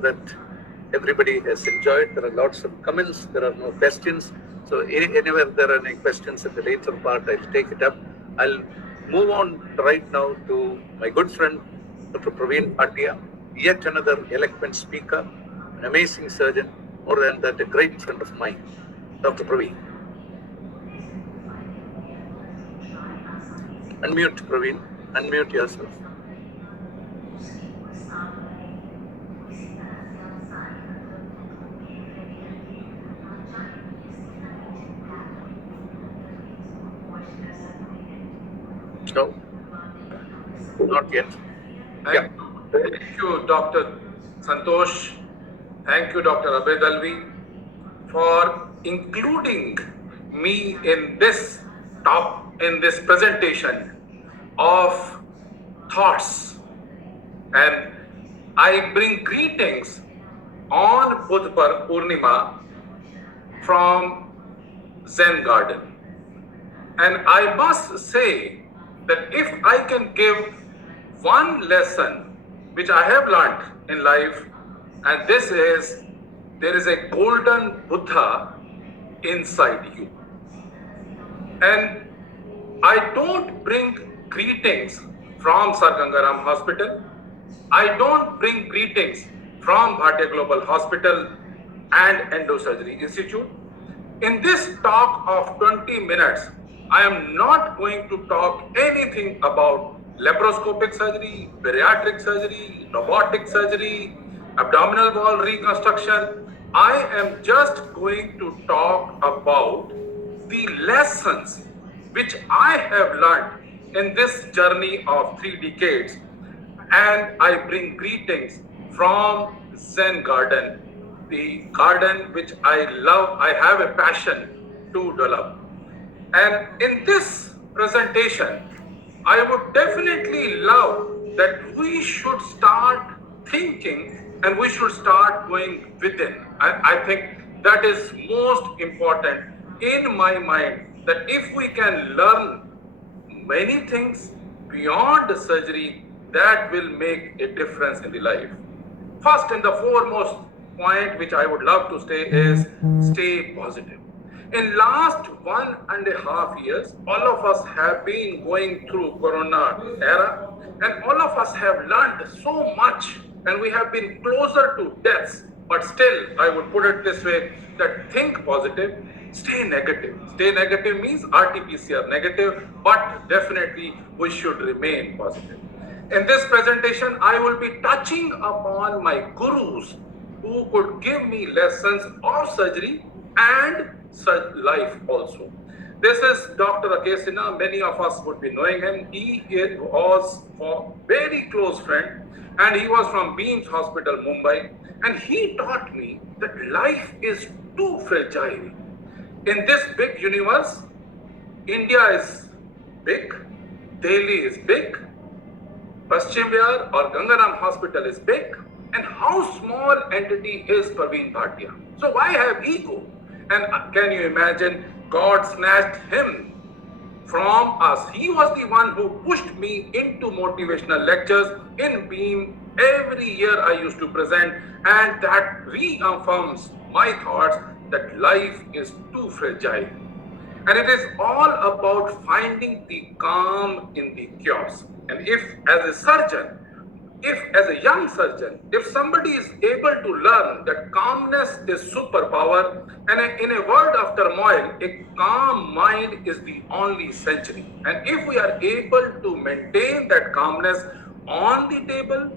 that everybody has enjoyed. There are lots of comments. There are no questions. So anywhere there are any questions in the later part, I'll take it up. I'll move on right now to my good friend, Dr. Parveen Bhatia, yet another eloquent speaker, an amazing surgeon, more than that, a great friend of mine. Dr. Parveen. Unmute, Parveen. Unmute yourself. No, not yet. Thank you, Dr. Santosh. Thank you, Dr. Abed Alvi, for including me in this presentation of thoughts. And I bring greetings on Buddha Purnima from Zen Garden. And I must say that if I can give one lesson which I have learned in life, and this is, there is a golden Buddha inside you. And I don't bring greetings from Sir Gangaram Hospital. I don't bring greetings from Bhatia Global Hospital and Endosurgery Institute. In this talk of 20 minutes, I am not going to talk anything about laparoscopic surgery, bariatric surgery, robotic surgery, abdominal wall reconstruction. I am just going to talk about the lessons which I have learned in this journey of 3 decades. And I bring greetings from Zen Garden, the garden which I love, I have a passion to develop. And in this presentation, I would definitely love that we should start thinking and we should start going within. I think that is most important in my mind, that if we can learn many things beyond the surgery, that will make a difference in the life. First and the foremost point which I would love to say is stay positive. In last 1.5 years, all of us have been going through Corona era, and all of us have learned so much, and we have been closer to deaths. But still, I would put it this way, that think positive, stay negative. Stay negative means RT-PCR negative, but definitely we should remain positive. In this presentation, I will be touching upon my gurus who could give me lessons of surgery and life also. This is Dr. Akesina. Many of us would be knowing him. He was a very close friend, and he was from Beams Hospital, Mumbai. And he taught me that life is too fragile. In this big universe, India is big, Delhi is big, Paschim Vihar or Gangaram Hospital is big, and how small entity is Parveen Bhatia. So why have ego? And can you imagine, God snatched him from us. He was the one who pushed me into motivational lectures in Beam. Every year I used to present, and that reaffirms my thoughts that life is too fragile. And it is all about finding the calm in the chaos. And if as a surgeon, if as a young surgeon, if somebody is able to learn that calmness is superpower, and in a world of turmoil, a calm mind is the only century. And if we are able to maintain that calmness on the table,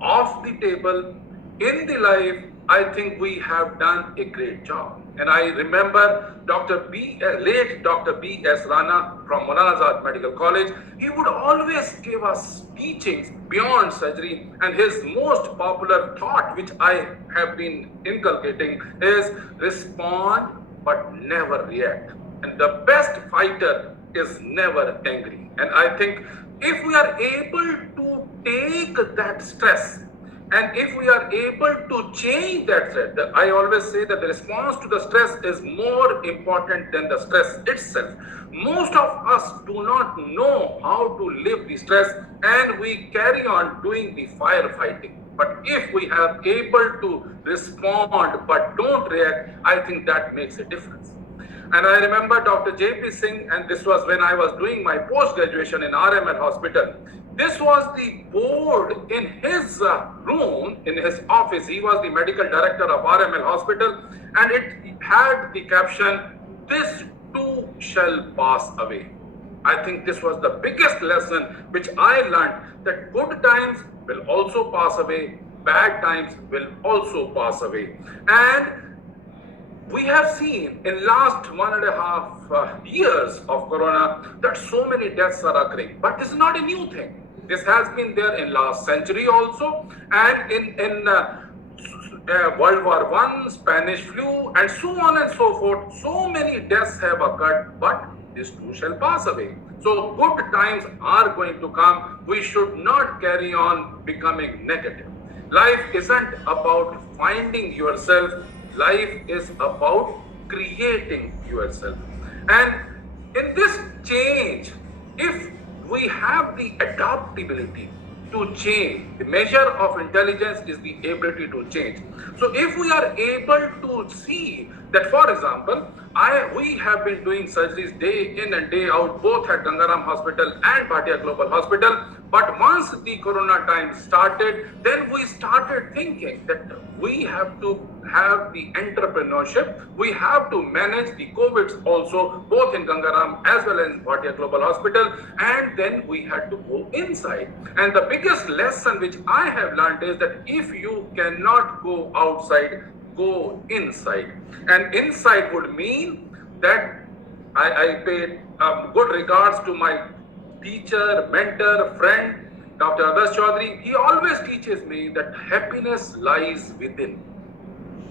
off the table, in the life, I think we have done a great job. And I remember late Dr. B.S. Rana from Maulana Azad Medical College. He would always give us teachings beyond surgery. And his most popular thought, which I have been inculcating, is respond but never react. And the best fighter is never angry. And I think if we are able to take that stress, and if we are able to change that stress, I always say that the response to the stress is more important than the stress itself. Most of us do not know how to live the stress, and we carry on doing the firefighting. But if we are able to respond but don't react, I think that makes a difference. And I remember Dr. J.P. Singh, and this was when I was doing my post-graduation in RML hospital. This was the board in his room, in his office. He was the medical director of RML hospital, and it had the caption, "This too shall pass away." I think this was the biggest lesson which I learned, that good times will also pass away, bad times will also pass away. And we have seen in last 1.5 years of corona that so many deaths are occurring, but this is not a new thing. This has been there in last century also, and in World War I, Spanish flu, and so on and so forth. So many deaths have occurred, but this too shall pass away. So good times are going to come. We should not carry on becoming negative. Life isn't about finding yourself. Life is about creating yourself. And in this change, if we have the adaptability to change, the measure of intelligence is the ability to change. So if we are able to see that, for example, we have been doing surgeries day in and day out, both at Gangaram Hospital and Bhatia Global Hospital. But once the corona time started, then we started thinking that we have to have the entrepreneurship. We have to manage the COVID also, both in Gangaram as well as Bhatia Global Hospital. And then we had to go inside. And the biggest lesson which I have learned is that if you cannot go outside, go inside. And inside would mean that I paid good regards to my teacher, mentor, friend, Dr. Adarsh Chaudhary. He always teaches me that happiness lies within.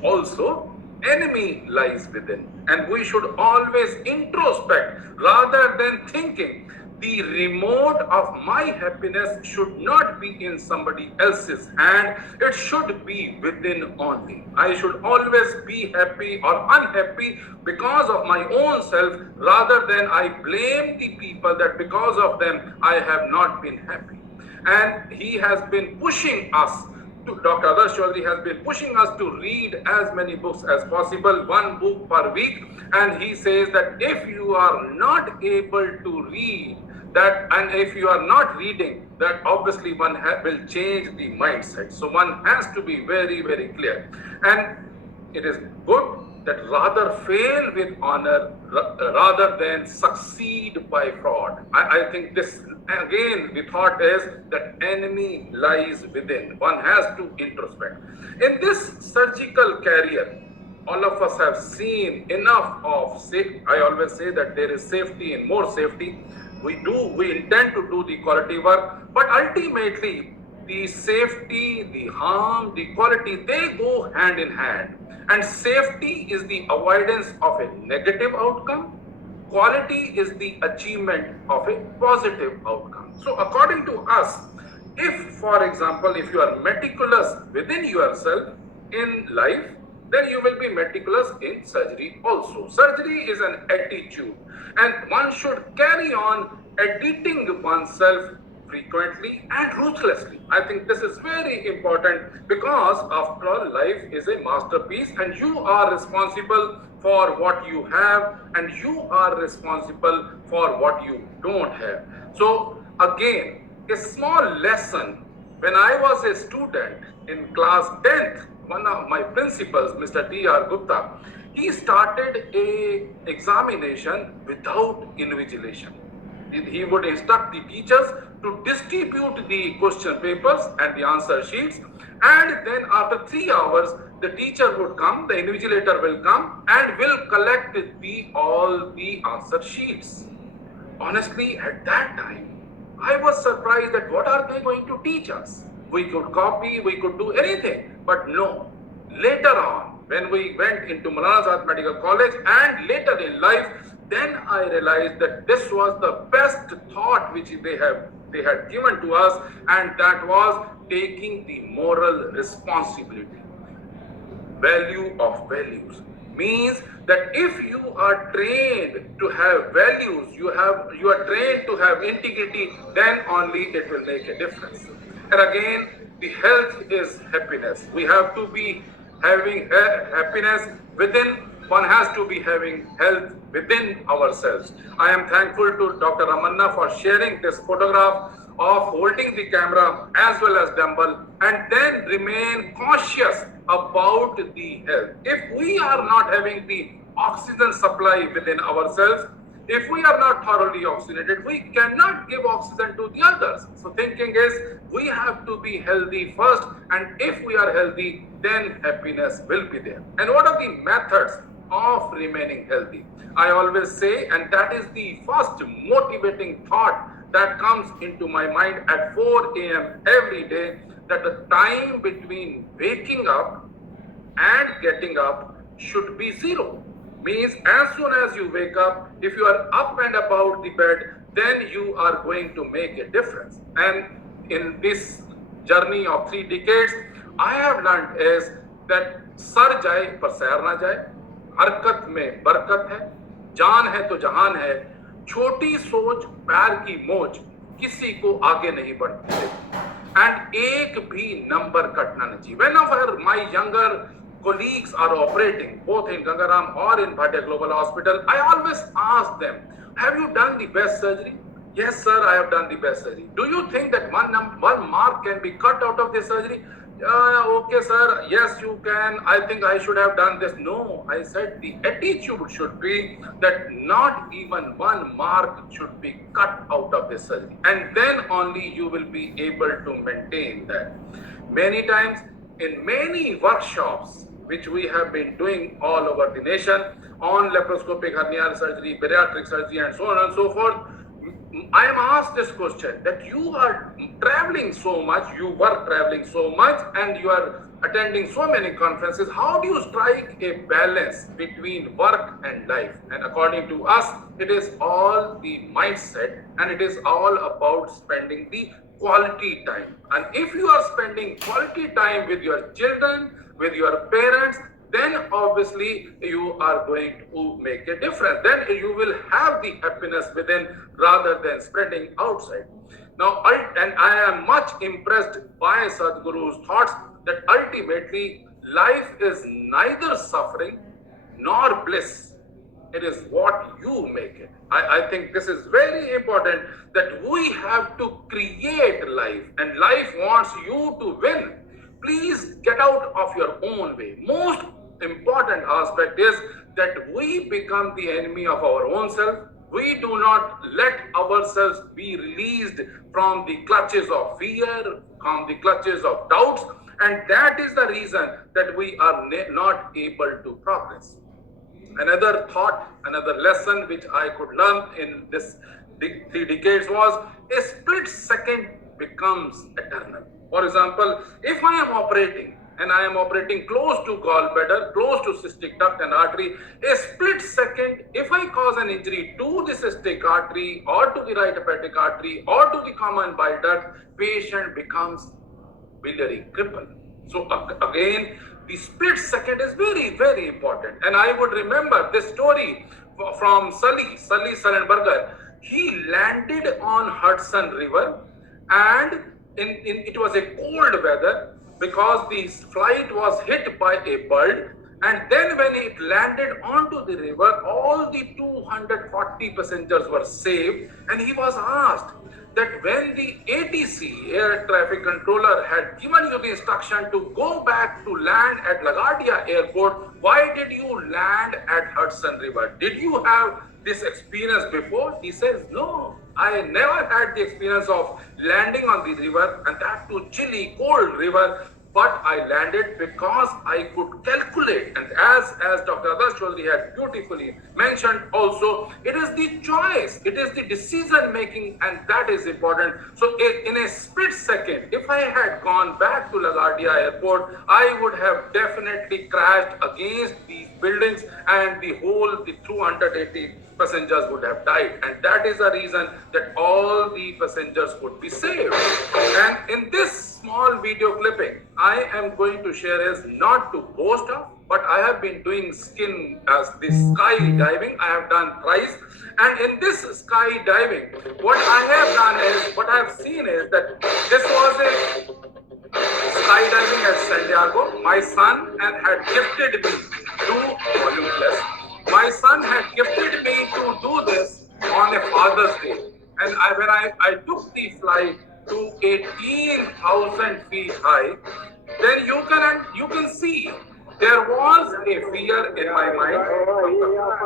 Also, enemy lies within. And we should always introspect rather than thinking the remote of my happiness should not be in somebody else's hand. It should be within only. I should always be happy or unhappy because of my own self, rather than I blame the people that because of them I have not been happy. And he has been pushing us Dr. Adarsh Chaudhary has been pushing us to read as many books as possible, one book per week. And he says that if you are not able to read that, and if you are not reading, that obviously one will change the mindset. So one has to be very, very clear. And it is good that rather fail with honor rather than succeed by fraud. I think this, again, the thought is that enemy lies within. One has to introspect. In this surgical career, all of us have seen enough of safety. I always say that there is safety and more safety. We intend to do the quality work, but ultimately the safety, the harm, the quality, they go hand in hand. And safety is the avoidance of a negative outcome. Quality is the achievement of a positive outcome. So according to us, if, for example, if you are meticulous within yourself in life, then you will be meticulous in surgery also. Surgery is an attitude, and one should carry on editing oneself frequently and ruthlessly. I think this is very important because after all, life is a masterpiece and you are responsible for what you have and you are responsible for what you don't have. So again, a small lesson. When I was a student in class 10th, one of my principals, Mr. D.R. Gupta, he started a examination without invigilation. He would instruct the teachers to distribute the question papers and the answer sheets, and then after 3 hours the teacher would come, the invigilator will come and will collect all the answer sheets. Honestly, at that time I was surprised that what are they going to teach us? We could copy, we could do anything, but no. Later on, when we went into Maulana Azad Medical College and later in life, then I realized that this was the best thought which they had given to us, and that was taking the moral responsibility. Value of values means that if you are trained to have values, you are trained to have integrity, then only it will make a difference. And again, The health is happiness. We have to be having happiness within. One has to be having health within ourselves. I am thankful to Dr. Ramanna for sharing this photograph of holding the camera as well as dumbbell, and then remain cautious about the health. If we are not having the oxygen supply within ourselves, if we are not thoroughly oxygenated, we cannot give oxygen to the others. So thinking is, we have to be healthy first, and if we are healthy, then happiness will be there. And what are the methods of remaining healthy? I always say, and that is the first motivating thought that comes into my mind at 4 a.m. every day, that the time between waking up and getting up should be zero. Means as soon as you wake up, if you are up and about the bed, then you are going to make a difference. And in this journey of 3 decades, I have learned is that sir जाए पर सैर ना जाए, हरकत में बरकत है, जान है तो जहान है, छोटी सोच पैर की मोच किसी को आगे नहीं बढ़ती देती, and एक भी नंबर कटना नहीं चाहिए. Whenever my younger colleagues are operating, both in Gangaram or in Bhatia Global Hospital, I always ask them, have you done the best surgery? Yes, sir, I have done the best surgery. Do you think that one mark can be cut out of this surgery? Okay, sir, yes, you can. I think I should have done this. No, I said the attitude should be that not even one mark should be cut out of this surgery. And then only you will be able to maintain that. Many times in many workshops, which we have been doing all over the nation on laparoscopic hernia surgery, bariatric surgery, and so on and so forth, I am asked this question, that you are traveling so much, you were traveling so much, and you are attending so many conferences. How do you strike a balance between work and life? And according to us, it is all the mindset, and it is all about spending the quality time. And if you are spending quality time with your children, with your parents, then obviously you are going to make a difference. Then you will have the happiness within rather than spreading outside. Now, and I am much impressed by Sadhguru's thoughts that ultimately life is neither suffering nor bliss. It is what you make it. I think this is very important, that we have to create life, and life wants you to win. Please get out of your own way. Most important aspect is that we become the enemy of our own self. We do not let ourselves be released from the clutches of fear, from the clutches of doubts, and that is the reason that we are not able to progress. Another thought, another lesson which I could learn in this 3 decades was, a split second becomes eternal. For example, if I am operating and I am operating close to gallbladder, close to cystic duct and artery, a split second, if I cause an injury to the cystic artery or to the right hepatic artery or to the common bile duct, patient becomes biliary cripple. So again, the split second is very, very important. And I would remember this story from Sully Sullenberger. He landed on Hudson River, and it was a cold weather because the flight was hit by a bird. And then when it landed onto the river, all the 240 passengers were saved. And he was asked that when the ATC, air traffic controller, had given you the instruction to go back to land at LaGuardia airport, why did you land at Hudson River? Did you have this experience before? He says, no, I never had the experience of landing on the river, and that too chilly, cold river. But I landed because I could calculate. And as Dr. Adarsh Chaudhary had beautifully mentioned also, it is the choice, it is the decision making, and that is important. So in a split second, if I had gone back to LaGuardia airport, I would have definitely crashed against these buildings, and the 280 passengers would have died. And that is the reason that all the passengers could be saved. And in this small video clipping, I am going to share is not to boast of, but I have been doing the skydiving. I have done thrice. And in this skydiving, what I have seen is that this was skydiving at San Diego. My son had gifted me to volume plus. My son had gifted me to do this on a Father's Day. And when I took the flight to 18,000 feet high, then you can see there was a fear in my mind.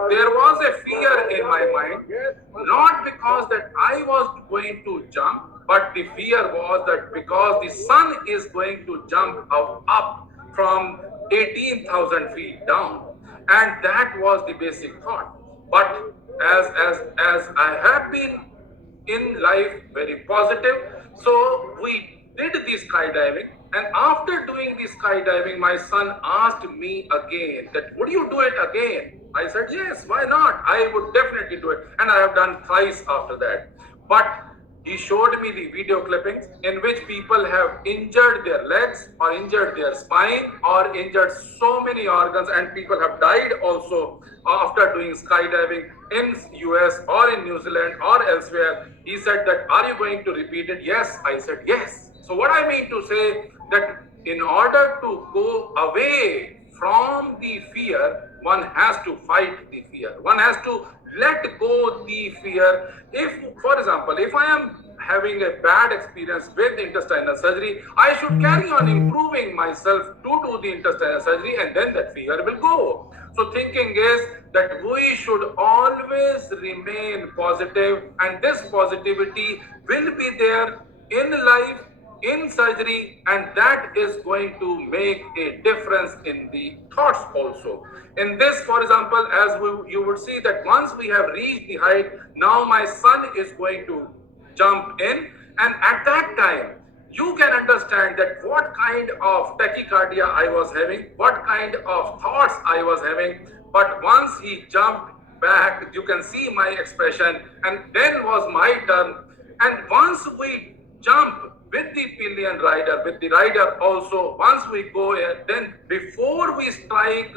There was a fear in my mind, not because that I was going to jump, but the fear was that because the sun is going to jump up from 18,000 feet down, and that was the basic thought. But as I have been in life very positive, so we did the skydiving, and after doing the skydiving, my son asked me again that would you do it again? I said yes, why not? I would definitely do it, and I have done thrice after that. But he showed me the video clippings in which people have injured their legs or injured their spine or injured so many organs, and people have died also after doing skydiving in US or in New Zealand or elsewhere. He said that, are you going to repeat it? Yes, I said yes. So what I mean to say that in order to go away from the fear, one has to fight the fear. One has to let go the fear. If, for example, if I am having a bad experience with intestinal surgery, I should carry on improving myself to do the intestinal surgery, and then that fear will go. So thinking is that we should always remain positive, and this positivity will be there in life, in surgery, and that is going to make a difference in the thoughts also. In this, for example, as you would see that once we have reached the height, now my son is going to jump in, and at that time you can understand that what kind of tachycardia I was having, what kind of thoughts I was having. But once he jumped back, you can see my expression, and then was my turn. And once we jump with the pillion rider, with the rider also, once we go here, then before we strike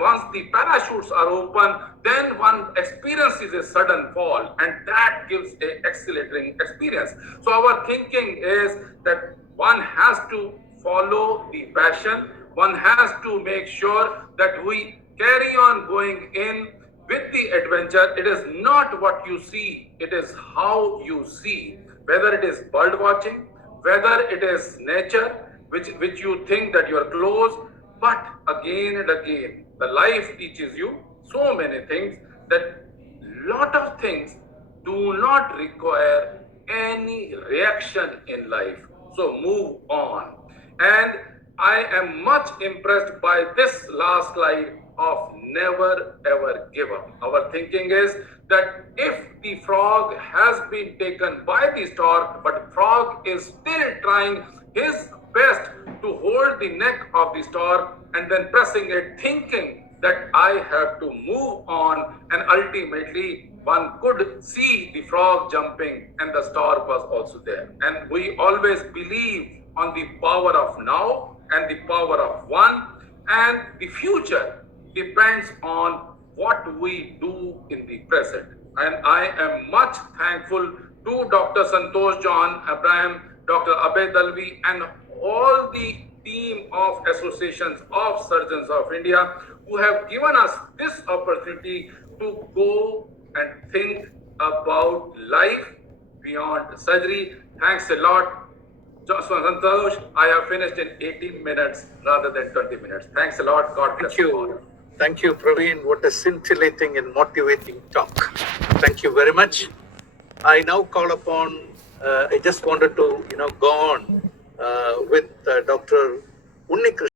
once the parachutes are open, then one experiences a sudden fall, and that gives a accelerating experience. So our thinking is that one has to follow the passion, one has to make sure that we carry on going in with the adventure. It is not what you see, it is how you see. Whether it is bird watching, whether it is nature, which you think that you are close, but again and again, the life teaches you so many things that lot of things do not require any reaction in life. So move on. And I am much impressed by this last slide of never ever give up. Our thinking is that if the frog has been taken by the stork, but frog is still trying his best to hold the neck of the stork and then pressing it, thinking that I have to move on, and ultimately one could see the frog jumping and the stork was also there. And we always believe on the power of now and the power of one, and the future depends on what we do in the present. And I am much thankful to Dr. Santosh John Abraham, Dr. Abhay Dalvi, and all the team of associations of surgeons of India who have given us this opportunity to go and think about life beyond surgery. Thanks a lot. Santosh, I have finished in 18 minutes rather than 20 minutes. Thanks a lot. God bless you all. Thank you, Parveen. What a scintillating and motivating talk. Thank you very much. I now call upon, I just wanted to, go on with Dr. Unnikrishnan.